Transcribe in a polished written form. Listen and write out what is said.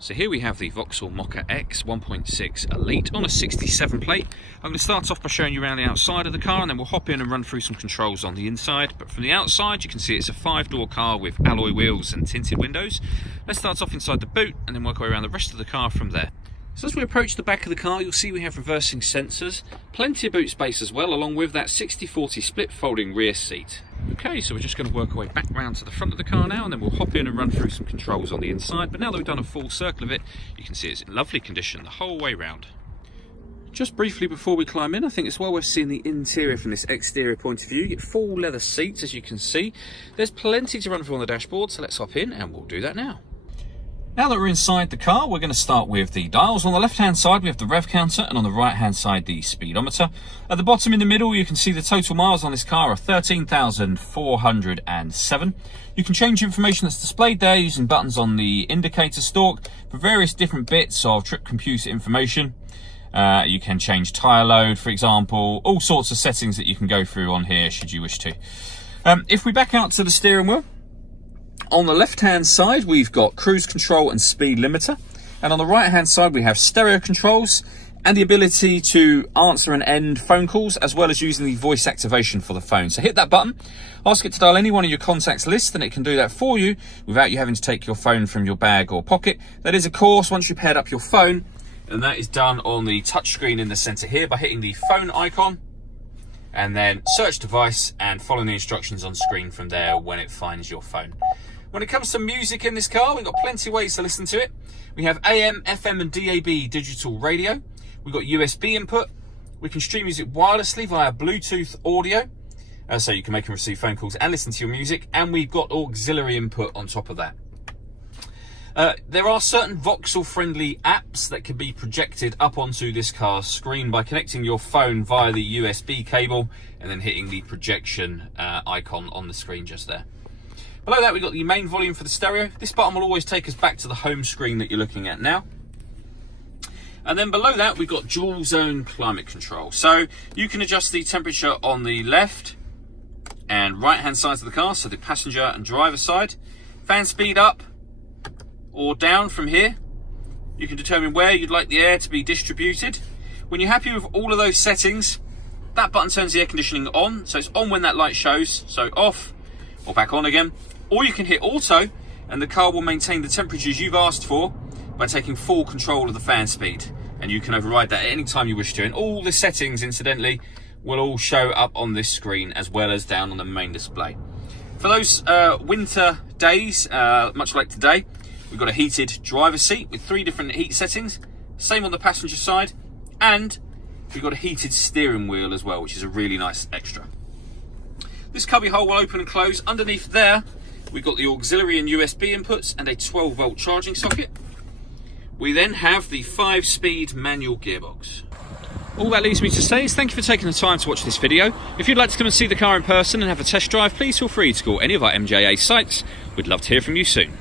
So here we have the Vauxhall Mokka X 1.6 Elite on a 67 plate. I'm going to start off by showing you around the outside of the car, and then we'll hop in and run through some controls on the inside. But from the outside you can see it's a 5-door car with alloy wheels and tinted windows. Let's start off inside the boot and then work our way around the rest of the car from there. So as we approach the back of the car, you'll see we have reversing sensors, plenty of boot space as well, along with that 60-40 split folding rear seat. Okay, so we're just going to work our way back round to the front of the car now, and then we'll hop in and run through some controls on the inside. But now that we've done a full circle of it, you can see it's in lovely condition the whole way round. Just briefly before we climb in, I think it's well worth seeing the interior from this exterior point of view. You get full leather seats, as you can see. There's plenty to run through on the dashboard, so let's hop in and we'll do that now. Now that we're inside the car, we're going to start with the dials. On the left-hand side, we have the rev counter, and on the right-hand side, the speedometer. At the bottom in the middle, you can see the total miles on this car are 13,407. You can change information that's displayed there using buttons on the indicator stalk for various different bits of trip computer information. You can change tyre load, for example, all sorts of settings that you can go through on here should you wish to. If we back out to the steering wheel, on the left-hand side, we've got cruise control and speed limiter. And on the right-hand side, we have stereo controls and the ability to answer and end phone calls, as well as using the voice activation for the phone. So hit that button, ask it to dial any one of your contacts list, and it can do that for you without you having to take your phone from your bag or pocket. That is, of course, once you've paired up your phone, and that is done on the touchscreen in the center here by hitting the phone icon, and then search device and following the instructions on screen from there when it finds your phone. When it comes to music in this car, we've got plenty of ways to listen to it. We have AM, FM and DAB digital radio. We've got USB input. We can stream music wirelessly via Bluetooth audio. So you can make and receive phone calls and listen to your music. And we've got auxiliary input on top of that. There are certain Vauxhall friendly apps that can be projected up onto this car's screen by connecting your phone via the USB cable and then hitting the projection icon on the screen just there. Below that, we've got the main volume for the stereo. This button will always take us back to the home screen that you're looking at now. And then below that, we've got dual zone climate control. So you can adjust the temperature on the left and right hand sides of the car, so the passenger and driver side. Fan speed up or down from here. You can determine where you'd like the air to be distributed. When you're happy with all of those settings, that button turns the air conditioning on. So it's on when that light shows, so off or back on again. Or you can hit auto, and the car will maintain the temperatures you've asked for by taking full control of the fan speed. And you can override that at any time you wish to. And all the settings, incidentally, will all show up on this screen as well as down on the main display. For those winter days, much like today, we've got a heated driver's seat with 3 different heat settings. Same on the passenger side. And we've got a heated steering wheel as well, which is a really nice extra. This cubby hole will open and close. Underneath there, we've got the auxiliary and USB inputs and a 12-volt charging socket. We then have the 5-speed manual gearbox. All that leaves me to say is thank you for taking the time to watch this video. If you'd like to come and see the car in person and have a test drive, please feel free to call any of our MJA sites. We'd love to hear from you soon.